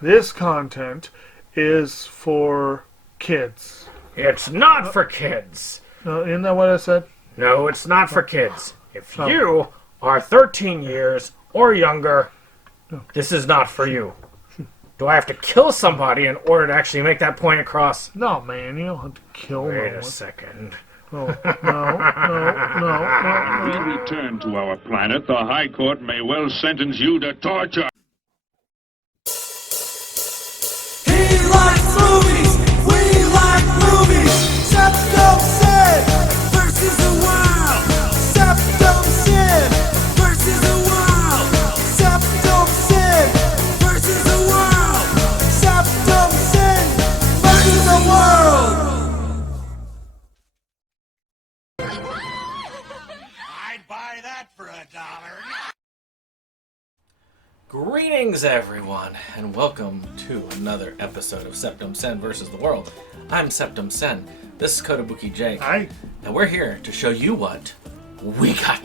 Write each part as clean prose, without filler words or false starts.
this content is for kids. It's not for kids. Isn't that what I said? No, it's not for kids. If you are 13 years or younger, this is not for you. Do I have to kill somebody in order to actually make that point across? No, man, you don't have to kill Wait no a one. second. Oh, no. We return to our planet. The High Court may well sentence you to torture. He likes movies, we like movies. SeptumSin versus the world. SeptumSin versus the world. SeptumSin versus the world. SeptumSin versus the world. I'd buy that for $1. Greetings, everyone, and welcome to another episode of SeptumSin vs. the World. I'm SeptumSin. This is Kotobuki Jake. Hi. And we're here to show you what we got.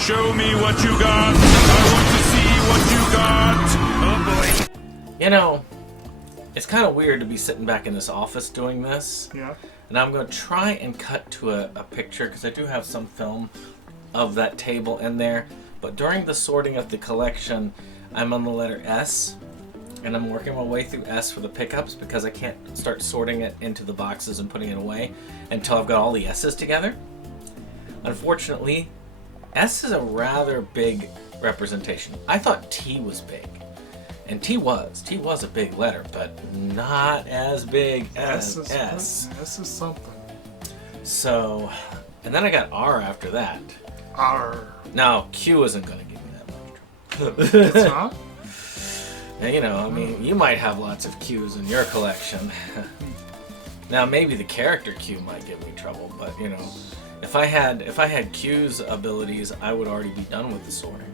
Show me what you got. I want to see what you got. Oh boy. You know, it's kind of weird to be sitting back in this office doing this. Yeah. And I'm going to try and cut to a picture, because I do have some film of that table in there. But during the sorting of the collection, I'm on the letter S, and I'm working my way through S for the pickups because I can't start sorting it into the boxes and putting it away until I've got all the S's together. Unfortunately, S is a rather big representation. I thought T was big, and T was a big letter, but not as big as S. S is something. So, and then I got R after that. R. Now, Q isn't going to give me that much trouble. It's not? And, you know, I mean, you might have lots of Qs in your collection. Now, maybe the character Q might give me trouble, but, you know, if I had Q's abilities, I would already be done with the sorting.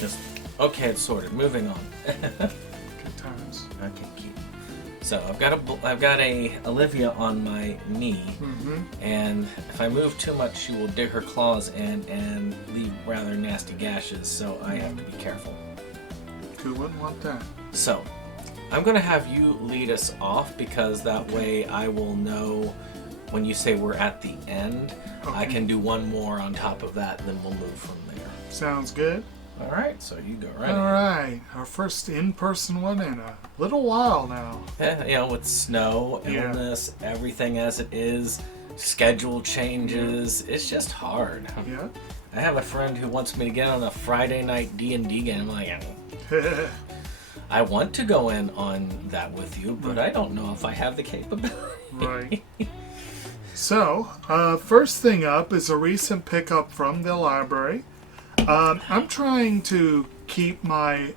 Just, okay, it's sorted. Moving on. Good times. Okay, cute. So I've got a Olivia on my knee, and if I move too much, she will dig her claws in and leave rather nasty gashes. So I have to be careful. Who wouldn't want that? So I'm gonna have you lead us off, because that way I will know when you say we're at the end. I can do one more on top of that, and then we'll move from there. Sounds good. All right, so you go right All ahead. right, our first in-person one in a little while now. Yeah, you know, with snow, illness, everything as it is, schedule changes, it's just hard. Yeah. I have a friend who wants me to get on a Friday night D&D game. I'm like, I want to go in on that with you, but I don't know if I have the capability. Right. So, first thing up is a recent pickup from the library. I'm trying to keep my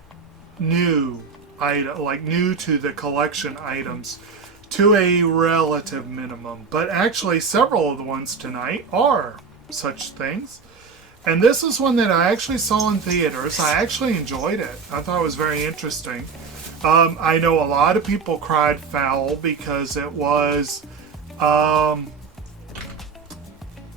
new to the collection items to a relative minimum, but actually several of the ones tonight are such things. And this is one that I actually saw in theaters. I actually enjoyed it. I thought it was very interesting. I know a lot of people cried foul because it was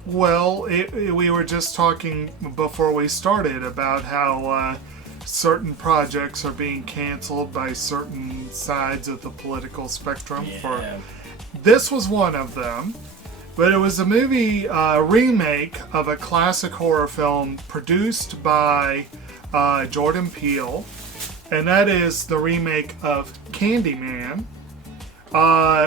we were just talking before we started about how certain projects are being canceled by certain sides of the political spectrum. Yeah. This was one of them, but it was a movie remake of a classic horror film produced by Jordan Peele, and that is the remake of Candyman.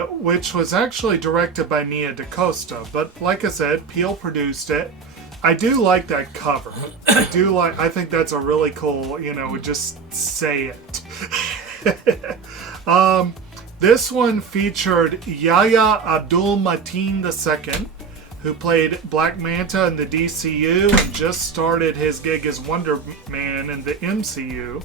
Which was actually directed by Nia DaCosta, but like I said, Peele produced it. I do like that cover. I think that's a really cool, just say it. This one featured Yahya Abdul-Mateen II, who played Black Manta in the DCU and just started his gig as Wonder Man in the MCU.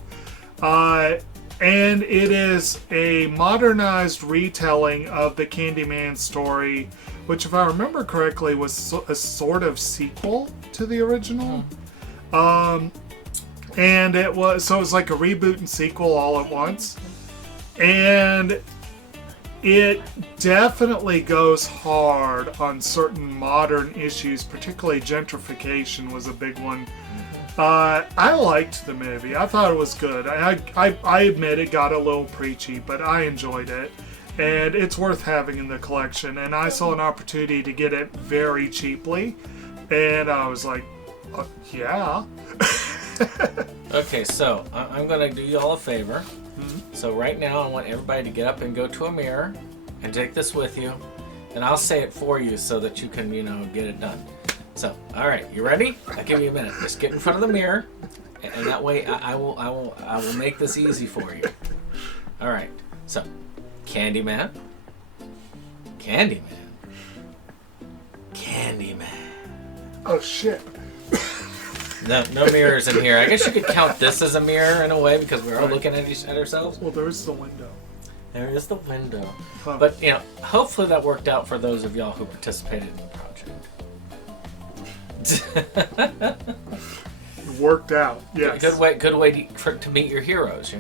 And it is a modernized retelling of the Candyman story, which, if I remember correctly, was a sort of sequel to the original. And it was like a reboot and sequel all at once. And it definitely goes hard on certain modern issues, particularly gentrification was a big one. I liked the movie. I thought it was good. I admit it got a little preachy, but I enjoyed it. And it's worth having in the collection. And I saw an opportunity to get it very cheaply. And I was like, yeah. Okay, so I'm going to do you all a favor. So right now I want everybody to get up and go to a mirror and take this with you. And I'll say it for you so that you can, get it done. So, all right, you ready? I'll give you a minute. Just get in front of the mirror, and that way I will make this easy for you. All right. So, Candyman, Oh, shit. No mirrors in here. I guess you could count this as a mirror in a way because we're all looking at ourselves. Well, there's the window. There is the window. Huh. But, hopefully that worked out for those of y'all who participated in the project. It worked out. Yes. Good way to meet your heroes,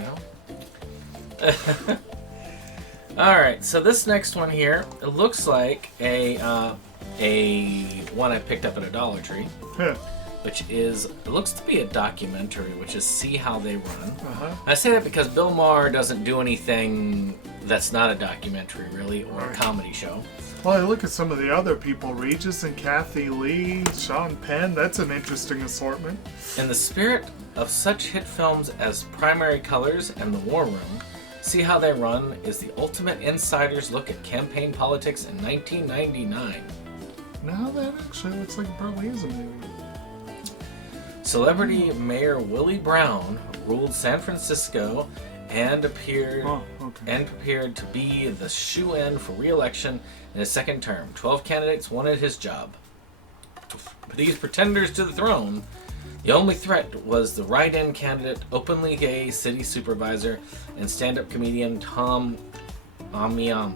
All right, so this next one here, it looks like a one I picked up at a Dollar Tree, Yeah. which it looks to be a documentary, which is See How They Run. Uh-huh. I say that because Bill Maher doesn't do anything that's not a documentary, really, or a comedy show. Well, I look at some of the other people, Regis and Kathy Lee, Sean Penn. That's an interesting assortment. In the spirit of such hit films as Primary Colors and The War Room, See How They Run is the ultimate insider's look at campaign politics in 1999. Now that actually looks like it probably is a movie. Celebrity Mayor Willie Brown ruled San Francisco and prepared to be the shoe-in for re-election in his second term. 12 candidates wanted his job. For these pretenders to the throne, the only threat was the write-in candidate, openly gay city supervisor and stand-up comedian Tom Amiano.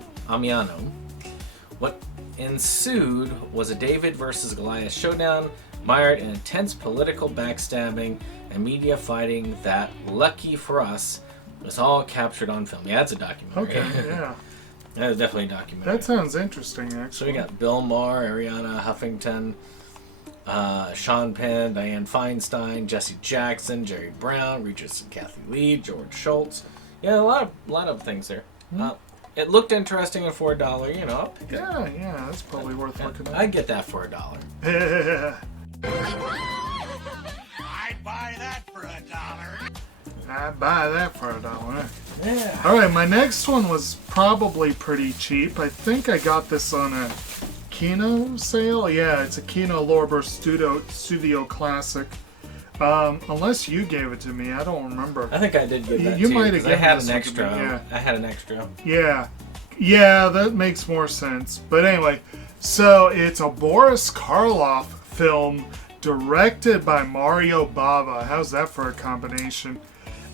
What ensued was a David versus Goliath showdown, mired in intense political backstabbing and media fighting that, lucky for us, was all captured on film. Yeah, it's a documentary. Okay, yeah. That is definitely a documentary. That sounds interesting, actually. So we got Bill Maher, Ariana Huffington, Sean Penn, Dianne Feinstein, Jesse Jackson, Jerry Brown, Regis and Kathy Lee, George Schultz. Yeah, a lot of things there. It looked interesting and for $1, I'll pick it. Yeah, that's probably worth looking at. I'd get that for $1. I'd buy that for $1. I'd buy that for $1. Yeah. Alright, my next one was probably pretty cheap. I think I got this on a Kino sale. Yeah, it's a Kino Lorber Studio Classic. Unless you gave it to me, I don't remember. I think I did give that You to might have I given had this an one to extra. me, yeah. I had an extra. Yeah, that makes more sense. But anyway, so it's a Boris Karloff film directed by Mario Bava. How's that for a combination?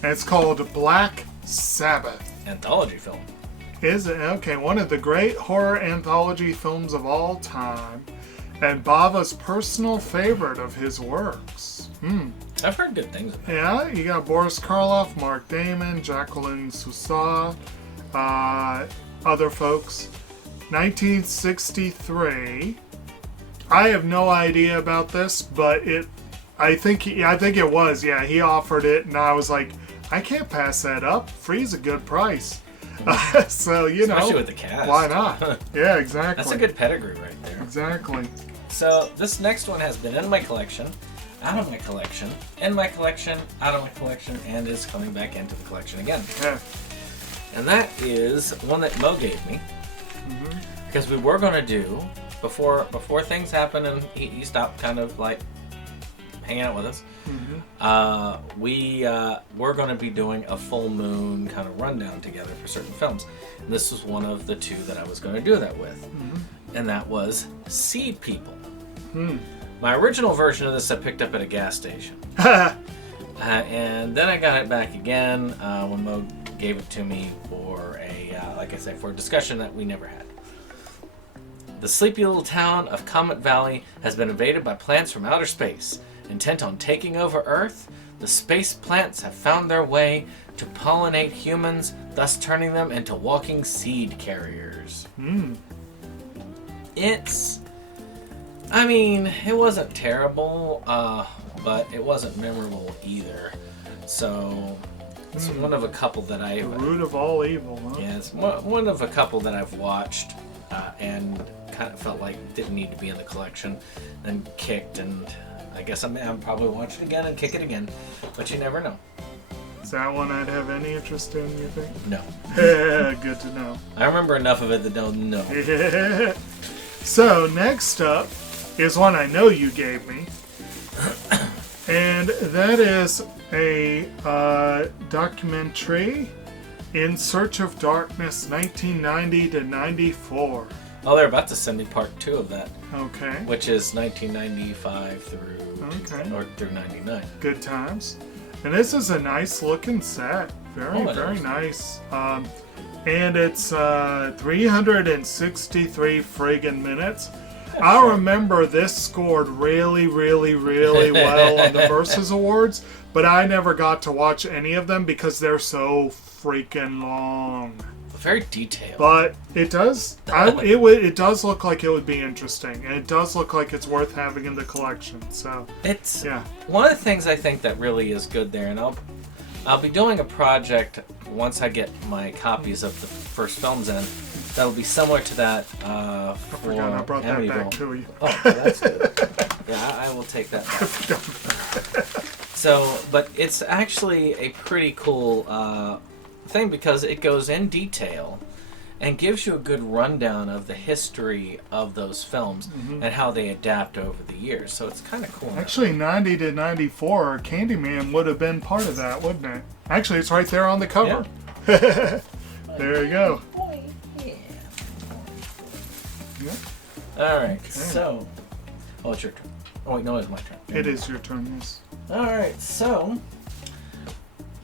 And it's called Black Sabbath. Anthology film. Is it? Okay, one of the great horror anthology films of all time. And Bava's personal favorite of his works. I've heard good things about it. Yeah, you got Boris Karloff, Mark Damon, Jacqueline Sousa, other folks. 1963. I have no idea about this, but I think it was. Yeah, he offered it, and I was like, I can't pass that up. Free's a good price. So Especially with the cast. why not? Yeah, exactly. That's a good pedigree right there. Exactly. So this next one has been in my collection, out of my collection, in my collection, out of my collection, and is coming back into the collection again. Yeah. And that is one that Mo gave me. Because we were going to do, before things happened and he stopped kind of like hanging out with us, we were going to be doing a full moon kind of rundown together for certain films. And this was one of the two that I was going to do that with. And that was Seed People. My original version of this I picked up at a gas station. And then I got it back again when Mo gave it to me for for a discussion that we never had. The sleepy little town of Comet Valley has been invaded by plants from outer space. Intent on taking over Earth, the space plants have found their way to pollinate humans, thus turning them into walking seed carriers. It wasn't terrible. but it wasn't memorable either. So it's one of a couple that The root of all evil, huh? yeah, it's one of a couple that I've watched and kind of felt like didn't need to be in the collection, and kicked, and I guess I'm probably watch it again and kick it again, but you never know. Is that one I'd have any interest in, you think? No. Good to know. I remember enough of it that don't know. So, next up is one I know you gave me. And that is a documentary, In Search of Darkness, 1990 to 94. Oh, they're about to send me part 2 of that, Okay. which is 1995 through 99. Good times. And this is a nice looking set. Very, very nice. And it's 363 friggin' minutes. I remember this scored really, really, really well on the Versus Awards, but I never got to watch any of them because they're so freaking long. Very detailed. But it does, it does look like it would be interesting, and it does look like it's worth having in the collection. So It's yeah, one of the things I think that really is good there, and I'll be doing a project once I get my copies of the first films in. That'll be similar to that. I forgot I brought that back to you. Oh, that's good. Yeah, I will take that back. So, but it's actually a pretty cool thing because it goes in detail and gives you a good rundown of the history of those films and how they adapt over the years. So it's kind of cool. Actually, 90 to 94, Candyman would have been part of that, wouldn't it? Actually, it's right there on the cover. Yeah. There you go. Yep. All right, Okay. so... Oh, it's your turn. Oh, wait, no, it's my turn. It is your turn, yes. All right, so...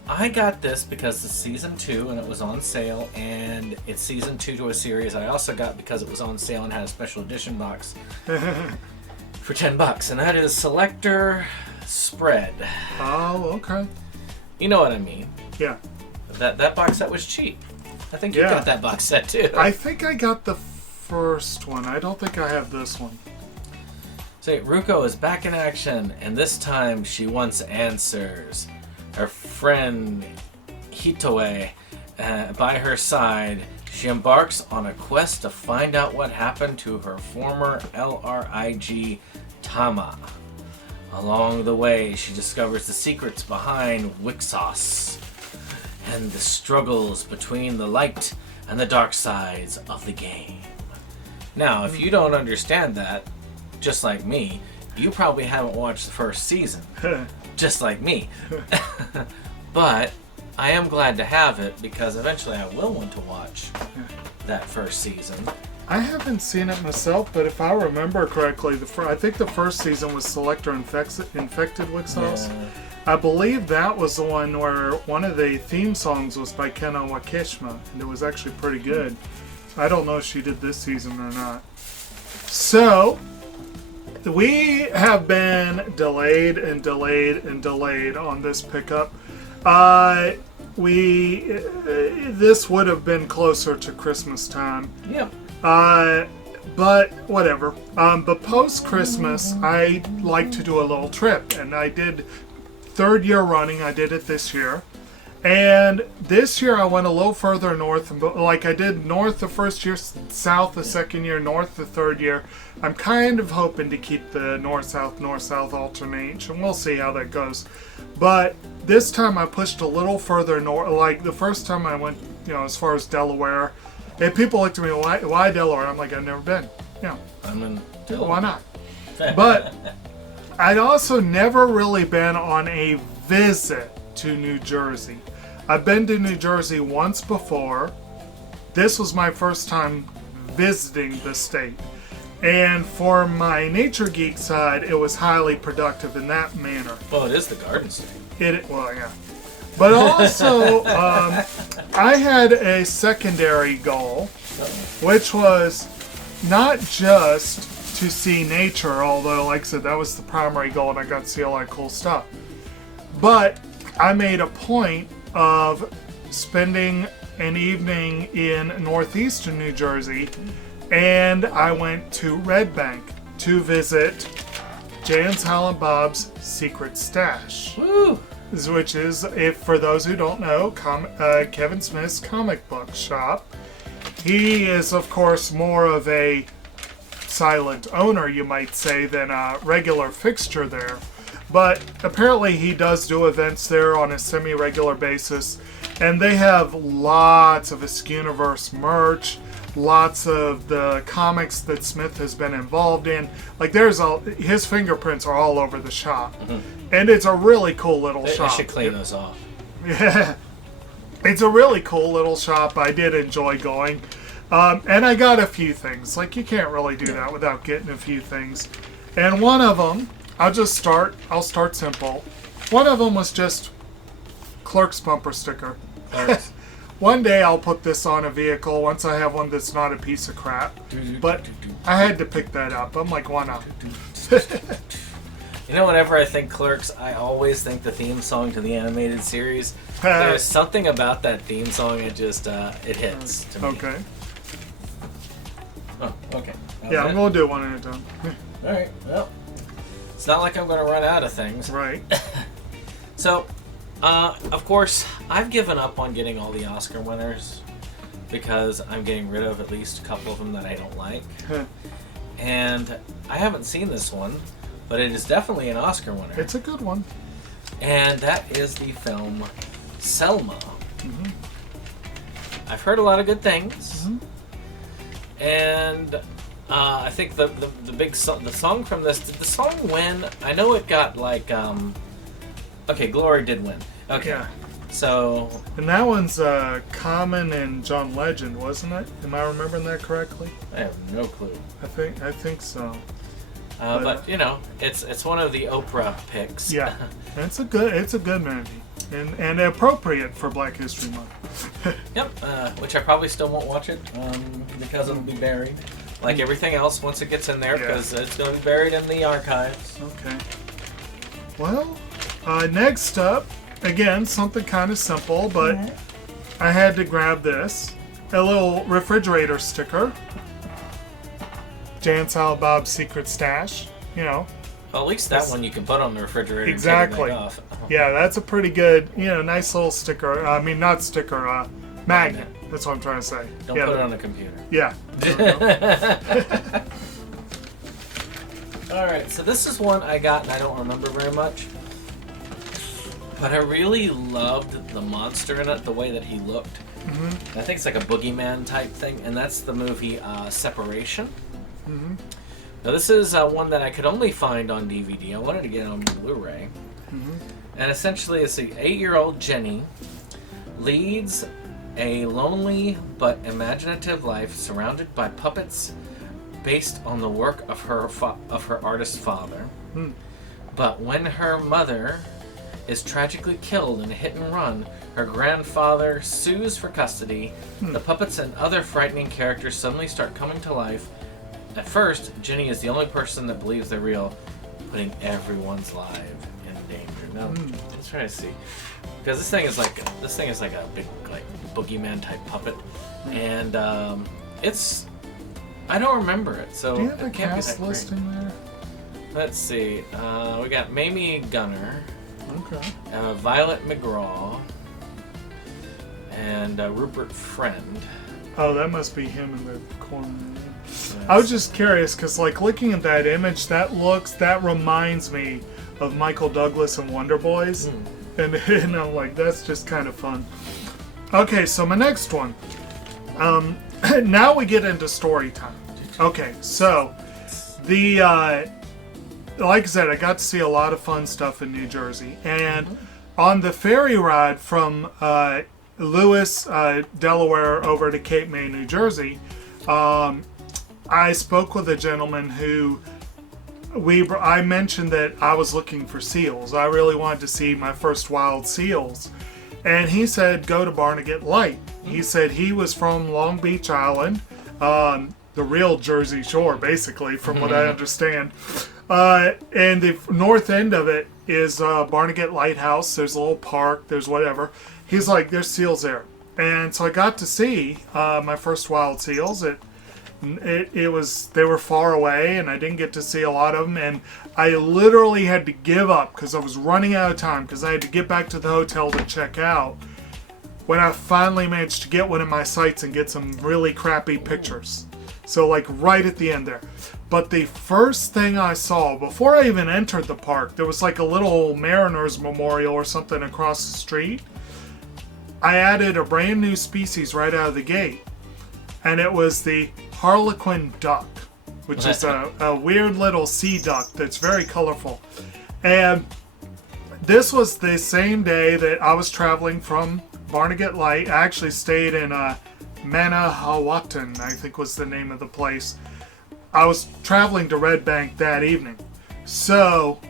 I got this because it's season 2 and it was on sale, and it's season 2 to a series I also got because it was on sale and had a special edition box for $10, and that is Selector Spread. Oh, okay. You know what I mean. Yeah. That box set was cheap. I think you Yeah. got that box set too. I think I got the first one. I don't think I have this one. So Ruko is back in action, and this time she wants answers. Her friend Hitoe, by her side, she embarks on a quest to find out what happened to her former LRIG Tama. Along the way, she discovers the secrets behind Wixos and the struggles between the light and the dark sides of the game. Now, if you don't understand that, just like me, you probably haven't watched the first season. Just like me. But I am glad to have it because eventually I will want to watch that first season. I haven't seen it myself, but if I remember correctly, I think the first season was Selector Infected Wixos. Yeah. I believe that was the one where one of the theme songs was by Keno Wakishima, and it was actually pretty good. I don't know if she did this season or not. So, we have been delayed and delayed and delayed on this pickup. This would have been closer to Christmas time. Yep. But whatever. But post Christmas, I like to do a little trip, and I did 3rd year running. I did it this year, and this year I went a little further north. Like I did north the first year, south the second year, north the 3rd year. I'm kind of hoping to keep the north-south alternation. We'll see how that goes. But this time I pushed a little further north. Like the first time I went, as far as Delaware. And people looked at me, why Delaware? I'm like, I've never been. I'm in Why not? But I'd also never really been on a visit to New Jersey. I've been to New Jersey once before. This was my first time visiting the state. And for my nature geek side, it was highly productive in that manner. Well, it is the Garden State. Well, yeah. But also, I had a secondary goal, which was not just to see nature, although, like I said, that was the primary goal, and I got to see a lot of cool stuff. But I made a point of spending an evening in northeastern New Jersey, and I went to Red Bank to visit Jan and Silent Bob's Secret Stash. Woo! Which is, if for those who don't know, Kevin Smith's comic book shop. He is, of course, more of a silent owner, you might say, than a regular fixture there. But apparently he does do events there on a semi-regular basis. And they have lots of Askewniverse merch, lots of the comics that Smith has been involved in. Like, his fingerprints are all over the shop. And it's a really cool little shop. I should clean those off. Yeah. It's a really cool little shop. I did enjoy going. And I got a few things. Like, you can't really do that without getting a few things. And one of them, I'll start simple. One of them was just Clerk's bumper sticker. One day I'll put this on a vehicle once I have one that's not a piece of crap. But I had to pick that up. I'm like, why not? You know, whenever I think Clerks, I always think the theme song to the animated series. There's something about that theme song, it just, it hits to me. Okay. Oh, okay. Yeah, I'm going to do one at a time. Alright, well, it's not like I'm going to run out of things. Right. So, of course, I've given up on getting all the Oscar winners because I'm getting rid of at least a couple of them that I don't like. And I haven't seen this one, but it is definitely an Oscar winner. It's a good one. And that is the film Selma. I've heard a lot of good things. And I think the song from this, did the song win? I know it got like, okay, Galore did win. Okay. Yeah. So. And that one's Common and John Legend, wasn't it? Am I remembering that correctly? I have no clue. I think so. But you know, it's one of the Oprah picks. Yeah, it's a good movie, and appropriate for Black History Month. Yep, which I probably still won't watch it because it'll be buried, like everything else once it gets in there, because it's going to be buried in the archives. Okay. Well, next up, again, something kind of simple, but I had to grab this, a little refrigerator sticker. Jan Silent Bob's Secret Stash, you know. Well, at least that one you can put on the refrigerator. Exactly. And take it off. Yeah, that's a pretty good, nice little sticker. I mean, not sticker, magnet. That's what I'm trying to say. Don't put it on the computer. Yeah. Alright, so this is one I got and I don't remember very much. But I really loved the monster in it, the way that he looked. I think it's like a boogeyman type thing, and that's the movie Separation. Now this is one that I could only find on DVD. I wanted to get it on Blu-ray. And essentially it's the 8-year-old Jenny leads a lonely but imaginative life surrounded by puppets based on the work of her artist father. But when her mother is tragically killed in a hit and run, her grandfather sues for custody. The puppets and other frightening characters suddenly start coming to life. At first, Jenny is the only person that believes they're real, putting everyone's life in danger. Now, let's try to see, because this thing is like a big like boogeyman type puppet, and it's, I don't remember it, so do you have a it can't be cast that listing great. there? Let's see. We got Mamie Gunner, Okay. Violet McGraw, and Rupert Friend. Oh, that must be him in the corner. I was just curious because, like, looking at that image, that reminds me of Michael Douglas and Wonder Boys, and I'm like, that's just kind of fun. Okay, so my next one. Now we get into story time. Okay, so the like I said, I got to see a lot of fun stuff in New Jersey, and on the ferry ride from Lewis, Delaware, over to Cape May, New Jersey. I spoke with a gentleman who I mentioned that I was looking for seals. I really wanted to see my first wild seals. And he said, go to Barnegat Light. He said he was from Long Beach Island, the real Jersey Shore, basically, from what I understand. And the north end of it is Barnegat Lighthouse. There's a little park. There's whatever. He's like, there's seals there. And so I got to see my first wild seals. They were far away, and I didn't get to see a lot of them, and I literally had to give up because I was running out of time because I had to get back to the hotel to check out when I finally managed to get one of my sites and get some really crappy pictures. So like right at the end there. But the first thing I saw before I even entered the park, there was like a little Mariners Memorial or something across the street. I added a brand new species right out of the gate, and it was the Harlequin duck, which is a weird little sea duck that's very colorful. And this was the same day that I was traveling from Barnegat Light. I actually stayed in Manahawatan, I think was the name of the place. I was traveling to Red Bank that evening. So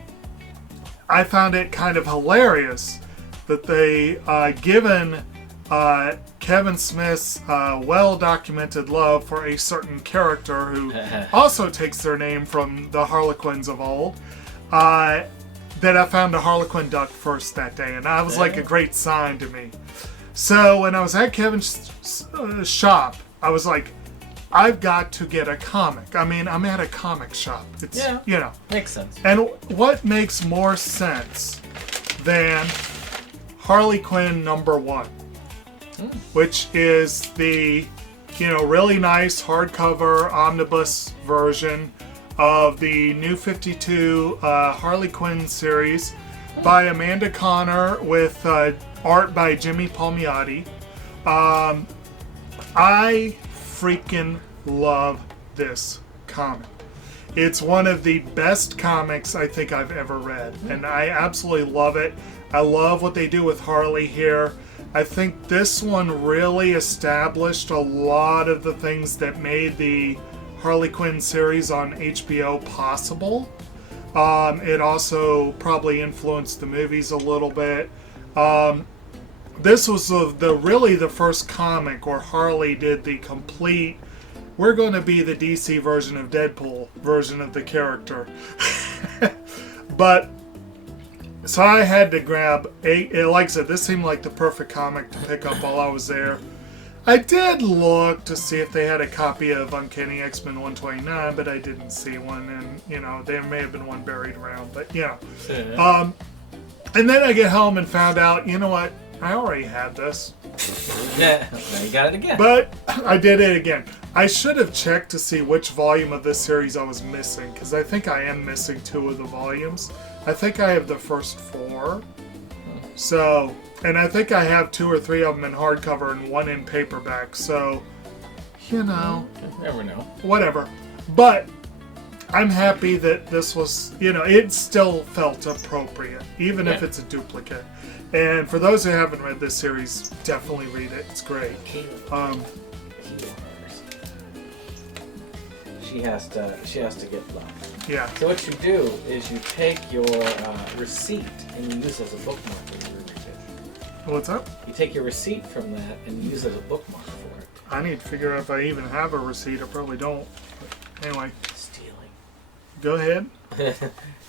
I found it kind of hilarious that they given Kevin Smith's well-documented love for a certain character who also takes their name from the Harlequins of old, that I found a Harlequin duck first that day, and that was like a great sign to me. So when I was at Kevin's shop, I was like, I've got to get a comic. I mean, I'm at a comic shop. It's, you know. Makes sense. And what makes more sense than Harley Quinn #1, which is the, really nice hardcover omnibus version of the New 52 Harley Quinn series by Amanda Connor with art by Jimmy Palmiotti. I freaking love this comic. It's one of the best comics I think I've ever read, and I absolutely love it. I love what they do with Harley here. I think this one really established a lot of the things that made the Harley Quinn series on HBO possible. It also probably influenced the movies a little bit. This was really the first comic where Harley did the complete, we're going to be the DC version of Deadpool version of the character. But, so I had to grab, like I said, this seemed like the perfect comic to pick up while I was there. I did look to see if they had a copy of Uncanny X-Men 129, but I didn't see one, and, there may have been one buried around, but, And then I get home and found out, you know what? I already had this. Yeah, now you got it again. But I did it again. I should have checked to see which volume of this series I was missing, because I think I am missing 2 of the volumes. I think I have the first 4. So, and I think I have 2 or 3 of them in hardcover and 1 in paperback. So, You never know. Whatever. But I'm happy that this was, it still felt appropriate, even if it's a duplicate. And for those who haven't read this series, definitely read it. It's great. She has to get love. Yeah. So what you do is you take your receipt and you use it as a bookmark for your research. What's up? You take your receipt from that and use it as a bookmark for it. I need to figure out if I even have a receipt. I probably don't. But anyway. Stealing. Go ahead.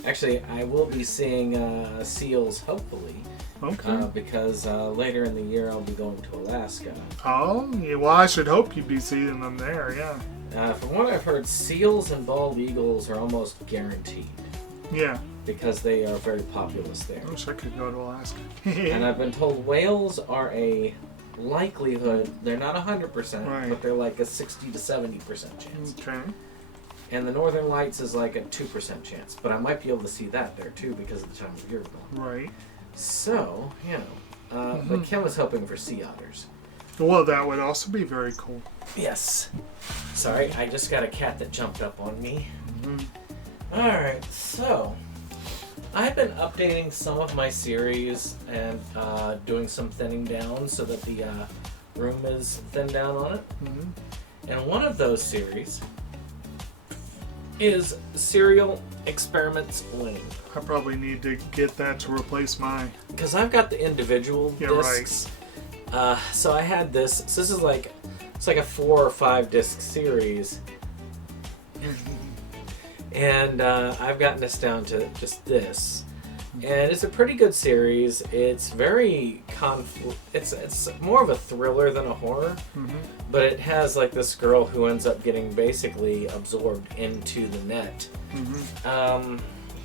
Actually, I will be seeing seals, hopefully. Okay. Because later in the year I'll be going to Alaska. Oh, yeah, well, I should hope you'd be seeing them there, yeah. From what I've heard, seals and bald eagles are almost guaranteed. Yeah. Because they are very populous there. I wish I could go to Alaska. And I've been told whales are a likelihood, they're not 100%, Right. but they're like a 60 to 70% chance. Okay. And the northern lights is like a 2% chance. But I might be able to see that there too because of the time of year we're going. Right. So, but Kim was hoping for sea otters. Well, that would also be very cool. Yes. Sorry, I just got a cat that jumped up on me. Alright, so I've been updating some of my series and doing some thinning down so that the room is thinned down on it. And one of those series is Serial Experiments Lane. I probably need to get that to replace mine. Because I've got the individual discs. Right. So I had this. So this is like, it's like a 4 or 5 disc series. And I've gotten this down to just this. And it's a pretty good series. It's very it's more of a thriller than a horror, but it has like this girl who ends up getting basically absorbed into the net,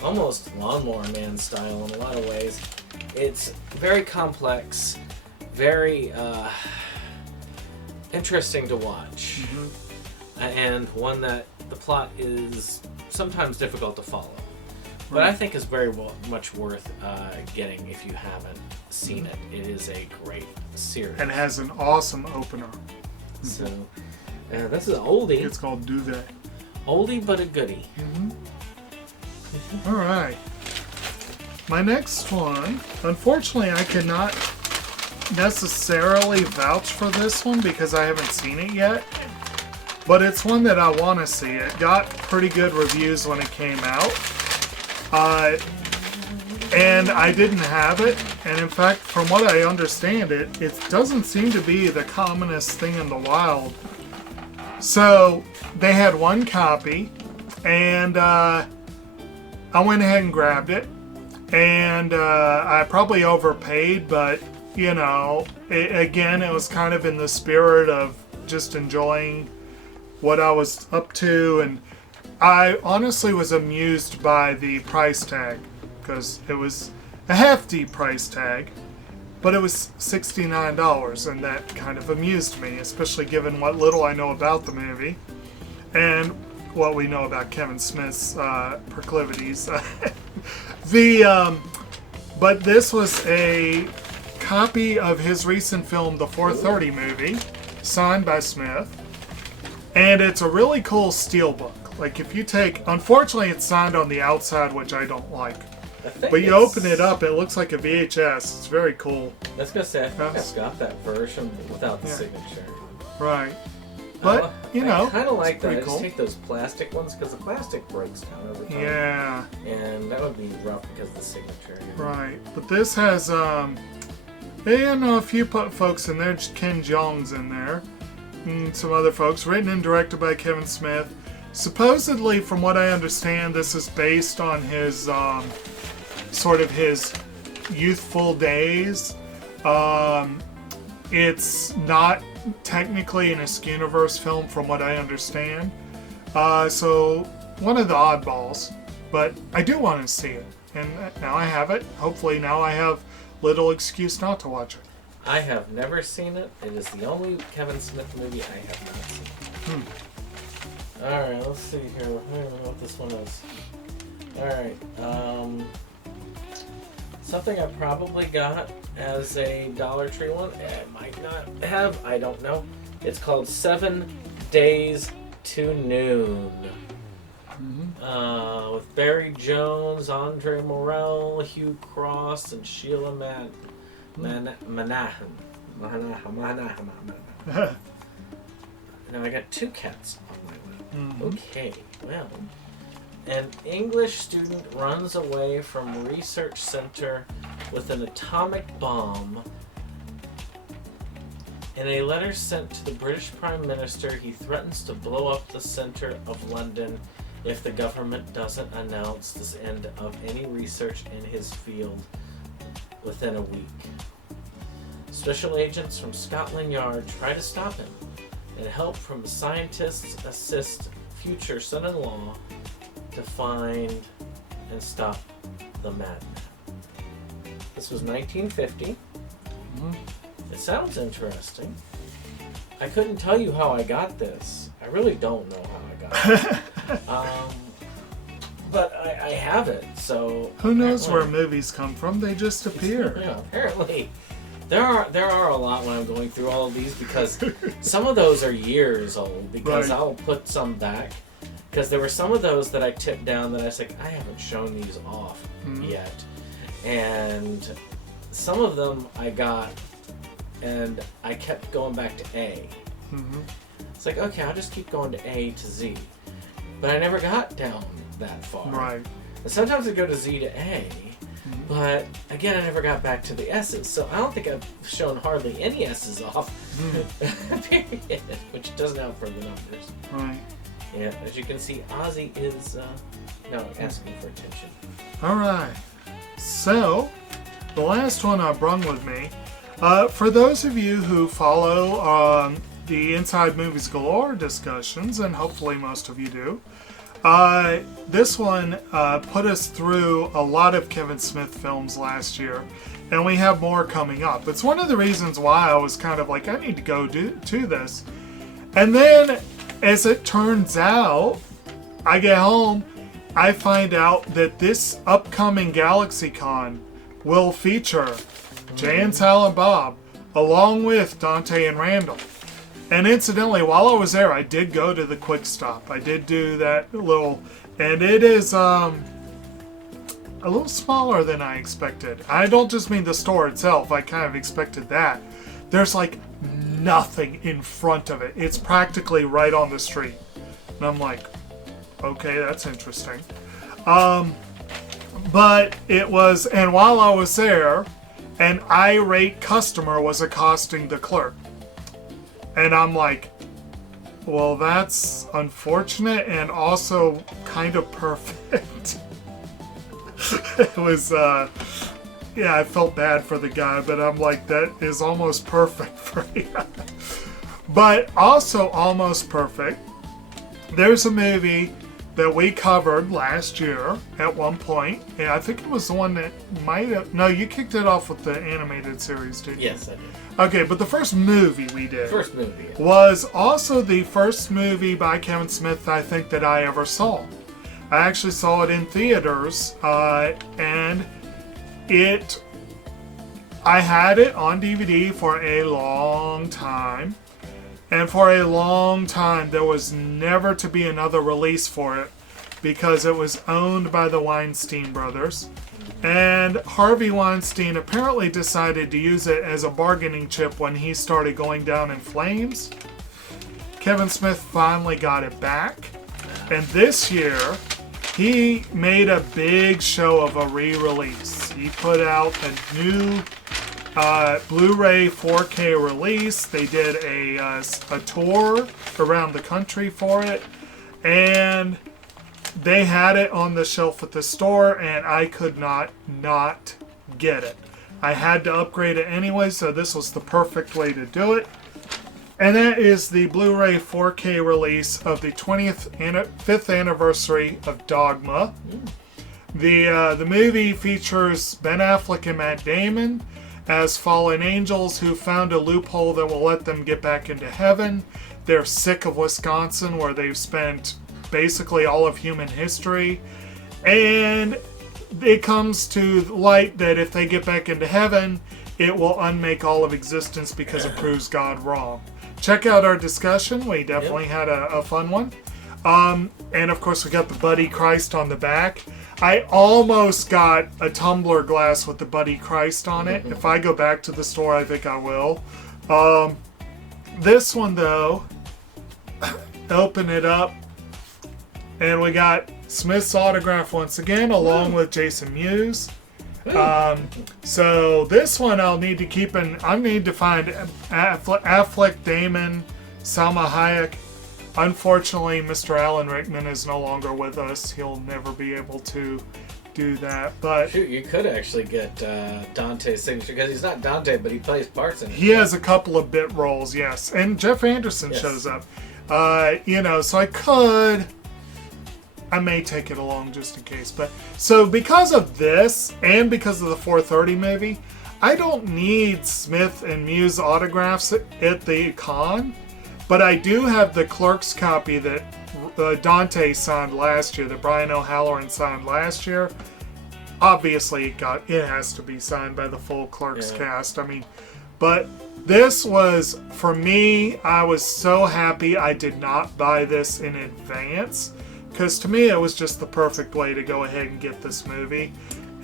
almost Lawnmower Man style in a lot of ways. It's very complex, very interesting to watch, and one that the plot is sometimes difficult to follow. But I think is very much worth getting if you haven't seen it. It is a great series. And has an awesome opener. So, this is an oldie. It's called Do They. Oldie but a goodie. All right. My next one, unfortunately, I cannot necessarily vouch for this one because I haven't seen it yet. But it's one that I want to see. It got pretty good reviews when it came out. And I didn't have it, and in fact, from what I understand, it doesn't seem to be the commonest thing in the wild. So they had one copy, and I went ahead and grabbed it, and I probably overpaid, but you know, it was kind of in the spirit of just enjoying what I was up to, and I honestly was amused by the price tag, because it was a hefty price tag, but it was $69, and that kind of amused me, especially given what little I know about the movie, and what we know about Kevin Smith's proclivities. But this was a copy of his recent film, The 4:30 Movie, signed by Smith, and it's a really cool steelbook. Like if you take, unfortunately it's signed on the outside, which I don't like. But you open it up, it looks like a VHS. It's very cool. I was gonna say, I think I've got that version without the signature. Right. But, you know, I kind of like that. I cool. just take those plastic ones because the plastic breaks down over time. Yeah. And that would be rough because of the signature. Right. But this has, a few folks in there. Ken Jeong's in there. And some other folks. Written and directed by Kevin Smith. Supposedly, from what I understand, this is based on his, sort of his youthful days. It's not technically an Askewniverse film, from what I understand. So, one of the oddballs. But I do want to see it. And now I have it. Hopefully now I have little excuse not to watch it. I have never seen it. It is the only Kevin Smith movie I have not seen. Alright, let's see here. I don't know what this one is. Alright, something I probably got as a Dollar Tree one. I might not have. I don't know. It's called 7 Days to Noon. With Barry Jones, Andre Morell, Hugh Cross, and Sheila Manahan. Now I got 2 cats on my lap. Okay, well. An English student runs away from research center with an atomic bomb. In a letter sent to the British Prime Minister, he threatens to blow up the center of London if the government doesn't announce the end of any research in his field within a week. Special agents from Scotland Yard try to stop him, and help from scientists assist future son-in-law to find and stop the madman. This was 1950. It sounds interesting. I couldn't tell you how I got this. I really don't know how I got it. But I have it, so... Who knows where movies come from? They just appear. Yeah, apparently. There are a lot when I'm going through all of these, because some of those are years old, because Right. I'll put some back. Because there were some of those that I tipped down that I was like, I haven't shown these off yet. And some of them I got, and I kept going back to A. It's like, okay, I'll just keep going to A to Z. But I never got down that far. Right. And sometimes I go to Z to A, but again, I never got back to the S's. So I don't think I've shown hardly any S's off, period, which doesn't help for the numbers. Right. Yeah, as you can see, Ozzy is, asking for attention. All right. So, the last one I brung with me, for those of you who follow the Inside Movies Galore discussions, and hopefully most of you do, this one put us through a lot of Kevin Smith films last year, and we have more coming up. It's one of the reasons why I was kind of like, I need to go to this. And then, as it turns out, I get home, I find out that this upcoming GalaxyCon will feature Jay and Silent Bob, along with Dante and Randall. And incidentally, while I was there, I did go to the Quick Stop. I did do that little, and it is a little smaller than I expected. I don't just mean the store itself. I kind of expected that. There's like nothing in front of it. It's practically right on the street. And I'm like, okay, that's interesting. But it was, and while I was there, an irate customer was accosting the clerk. And I'm like, well, that's unfortunate and also kind of perfect. It was, yeah, I felt bad for the guy, but I'm like, that is almost perfect for you. But also almost perfect, there's a movie that we covered last year at one point. And I think it was the one that might have, no, you kicked it off with the animated series, didn't you? Yes, I did. Okay, but the first movie we did First movie. was also the first movie by Kevin Smith I think that I ever saw. I actually saw it in theaters, and I had it on DVD for a long time, and for a long time there was never to be another release for it because it was owned by the Weinstein brothers. And Harvey Weinstein apparently decided to use it as a bargaining chip when he started going down in flames. Kevin Smith finally got it back. And this year, he made a big show of a re-release. He put out a new Blu-ray 4K release. They did a tour around the country for it. And they had it on the shelf at the store, and I could not get it. I had to upgrade it anyway, so this was the perfect way to do it. And that is the Blu-ray 4K release of the 5th anniversary of Dogma. The movie features Ben Affleck and Matt Damon as fallen angels who found a loophole that will let them get back into heaven. They're sick of Wisconsin, where they've spent basically all of human history, and it comes to light that if they get back into heaven, it will unmake all of existence because it proves God wrong. Check out our discussion. We definitely had a fun one. And of course we got the Buddy Christ on the back. I almost got a tumbler glass with the Buddy Christ on it. If I go back to the store, I think I will. This one though, open it up, and we got Smith's autograph once again, along with Jason Mewes. So this one I'll need to keep in. I need to find Affleck, Damon, Salma Hayek. Unfortunately, Mr. Alan Rickman is no longer with us. He'll never be able to do that. But Shoot, you could actually get Dante's signature, because he's not Dante, but he plays parts in it. he has a couple of bit roles, yes. And Jeff Anderson Yes. shows up. So I may take it along just in case. But so because of this and because of the 4:30 movie, I don't need Smith and Mewes autographs at the con, but I do have the Clerks copy that Dante signed last year, that Brian O'Halloran signed last year. Obviously, it has to be signed by the full Clerks cast. I mean, but this was, for me, I was so happy I did not buy this in advance, because to me it was just the perfect way to go ahead and get this movie.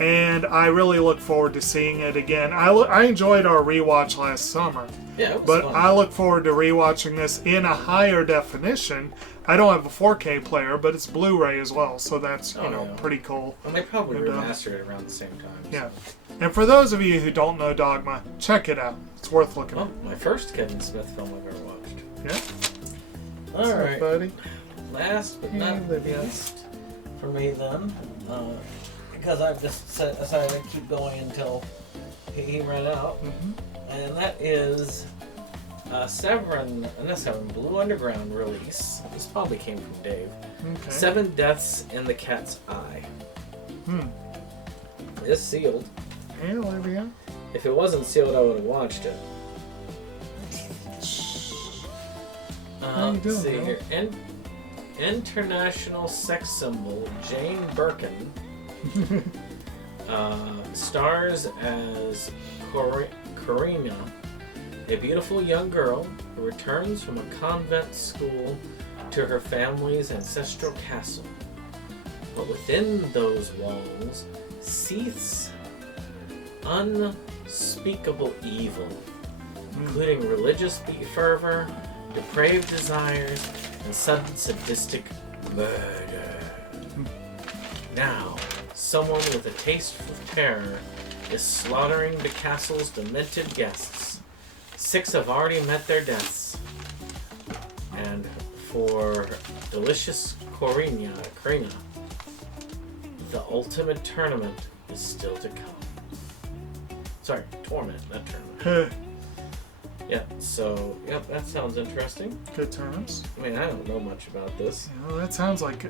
And I really look forward to seeing it again. I enjoyed our rewatch last summer. Yeah, it was But fun. I look forward to rewatching this in a higher definition. I don't have a 4K player, but it's Blu-ray as well, so that's pretty cool. And they probably And, remastered it around the same time. So. Yeah. And for those of you who don't know Dogma, check it out. It's worth looking Well, at. my first Kevin Smith film I've ever watched. Yeah. All right. Buddy. Last but not Olivia. least, for me then, because I've just decided to keep going until he ran out. And that is Blue Underground release. This probably came from Dave. Okay. 7 Deaths in the Cat's Eye. It's sealed. Hey, Olivia. If it wasn't sealed, I would have watched it. How you Let's doing, see Bill? here. International sex symbol Jane Birkin stars as Karina, a beautiful young girl who returns from a convent school to her family's ancestral castle. But within those walls seethes unspeakable evil, including religious fervor, depraved desires, and sudden sadistic murder. Now, someone with a taste for terror is slaughtering the castle's demented guests. 6 have already met their deaths. And for delicious Karina, the ultimate tournament is still to come. Sorry, torment, not tournament. Yeah, so, yep, that sounds interesting. Good terms. I mean, I don't know much about this. Well, that sounds like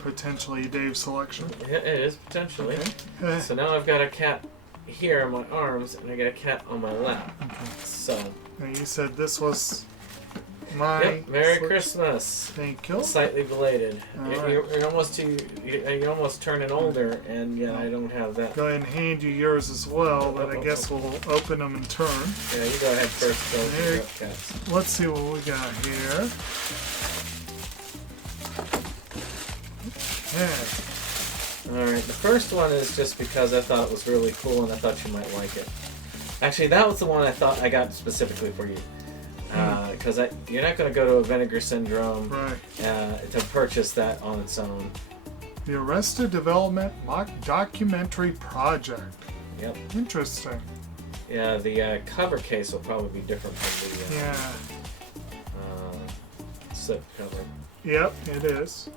potentially Dave's selection. Yeah, it is, potentially. Okay. So now I've got a cat here on my arms, and I got a cat on my lap. So, And you said this was my... yep, Merry selection. Christmas. Thank you. Slightly belated. All You're almost you're almost turning older, and yet I don't have that. Go ahead and hand you yours as well, but I guess we'll open them in turn. Yeah, you go ahead first. There- Go, cats. Let's see what we got here. Okay. Alright, the first one is just because I thought it was really cool and I thought you might like it. Actually, that was the one I thought I got specifically for you. Because you're not going to go to a Vinegar Syndrome Right. to purchase that on its own. The Arrested Development Documentary Project. Yep. Interesting. Yeah, the cover case will probably be different from the Yeah. slip cover. Yep, it is.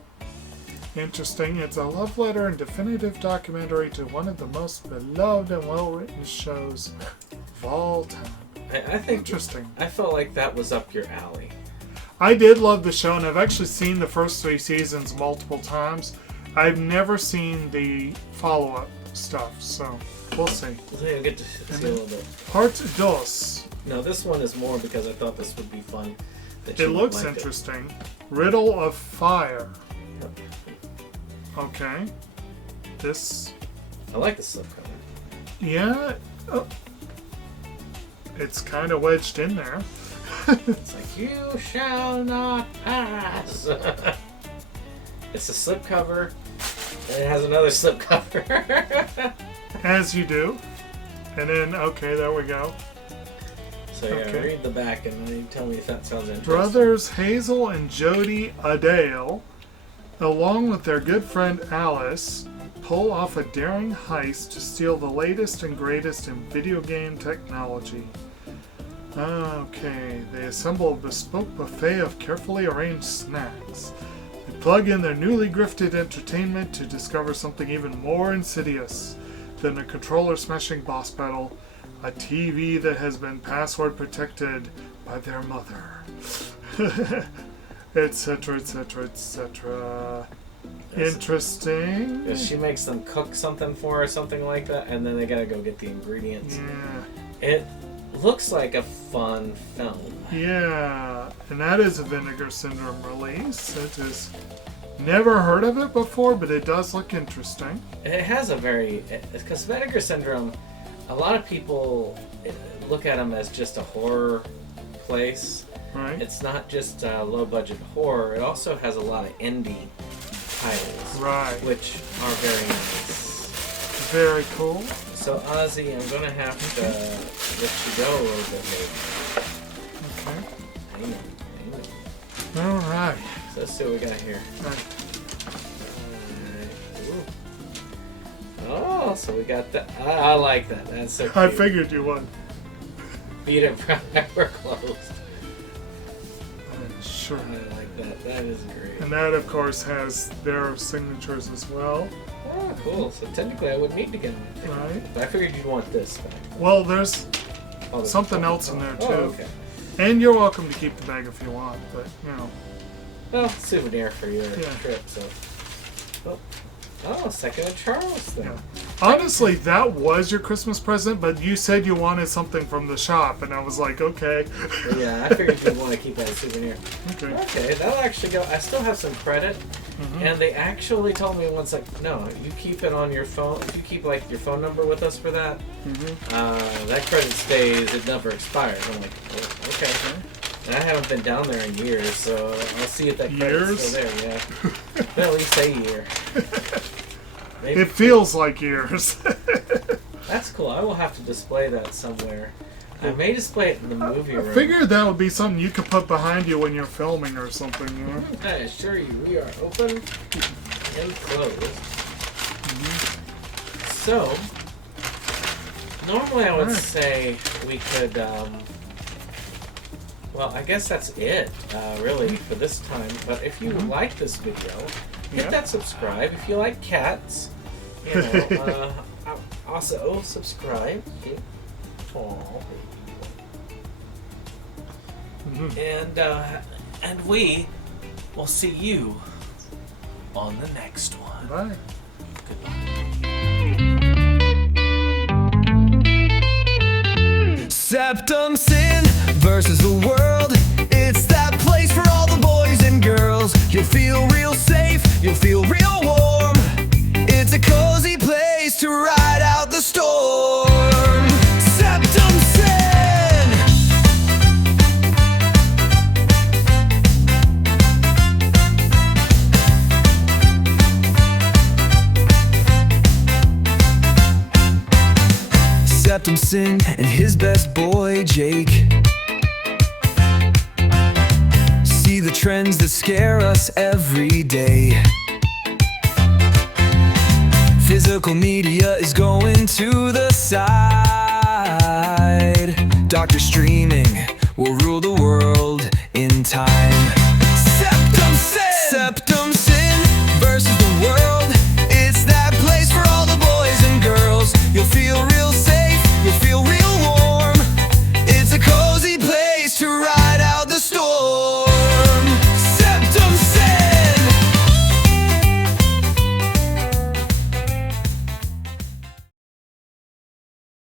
Interesting. It's a love letter and definitive documentary to one of the most beloved and well-written shows of all time. I think Interesting. I felt like that was up your alley. I did love the show, and I've actually seen the first 3 seasons multiple times. I've never seen the follow-up stuff, so we'll see. We'll get to see a little bit. Part 2. No, this one is more because I thought this would be fun. That It you would looks like interesting. Riddle of Fire. Yep. Okay. This... I like the slip cover. Yeah. Oh. It's kind of wedged in there. It's like, you shall not pass. It's a slip cover, and it has another slip cover. As you do. And then, okay, there we go. So yeah, Okay. read the back and then you tell me if that sounds interesting. Brothers Hazel and Jody Adale, along with their good friend Alice, pull off a daring heist to steal the latest and greatest in video game technology. Okay, they assemble a bespoke buffet of carefully arranged snacks. They plug in their newly grifted entertainment to discover something even more insidious than a controller-smashing boss battle, a TV that has been password protected by their mother, etc., etc., etc. Interesting. Yeah, she makes them cook something for her, something like that, and then they gotta go get the ingredients. Yeah. It looks like a fun film. Yeah, and that is a Vinegar Syndrome release. It is never heard of it before, but it does look interesting. It has a very, because Vinegar Syndrome, a lot of people look at them as just a horror place. Right? It's not just low budget horror. It also has a lot of indie titles, Right. which are very nice. Very cool. So Ozzy, I'm gonna have to let you go a little bit maybe. Okay. Hang on. All right. So let's see what we got here. Right. Ooh. Oh, so we got that. I like that. That's so cute. I figured you would. Beat it forever closed. Sure. I like that. That is great. And that, of course, has their signatures as well. Oh, cool. So technically I would need to get anything. Right. But I figured you'd want this back. Well, there's Oh, there's something else in there too. Oh, okay. And you're welcome to keep the bag if you want, but you know. Well, souvenir for your Yeah. trip, so. Oh, second of Charles then. Yeah. Honestly, that was your Christmas present, but you said you wanted something from the shop, and I was like, okay. But yeah, I figured you'd want to keep that souvenir. Okay. Okay, that'll actually go. I still have some credit, and they actually told me once, like, no, you keep it on your phone. If you keep like your phone number with us for that, that credit stays. It never expires. I'm like, oh, okay. And I haven't been down there in years, so I'll see if that credit's still there. Yeah, been at least a year. Maybe. It feels like years. That's cool. I will have to display that somewhere. I may display it in the movie I room. figured that would be something you could put behind you when you're filming or something, you know? I assure you, we are open and closed. So, normally I would say we could, well, I guess that's it, really, for this time. But if you like this video, hit that subscribe. If you like cats, you know, also subscribe. Aww. And we will see you on the next one. Bye. SeptumSin versus the world. It's that place for all the boys and girls. You'll feel real safe, you'll feel real warm. It's a cozy place to ride out the storm. SeptumSin! SeptumSin and his best boy Jake see the trends that scare us every day. Physical media is going to the side. Doctor streaming,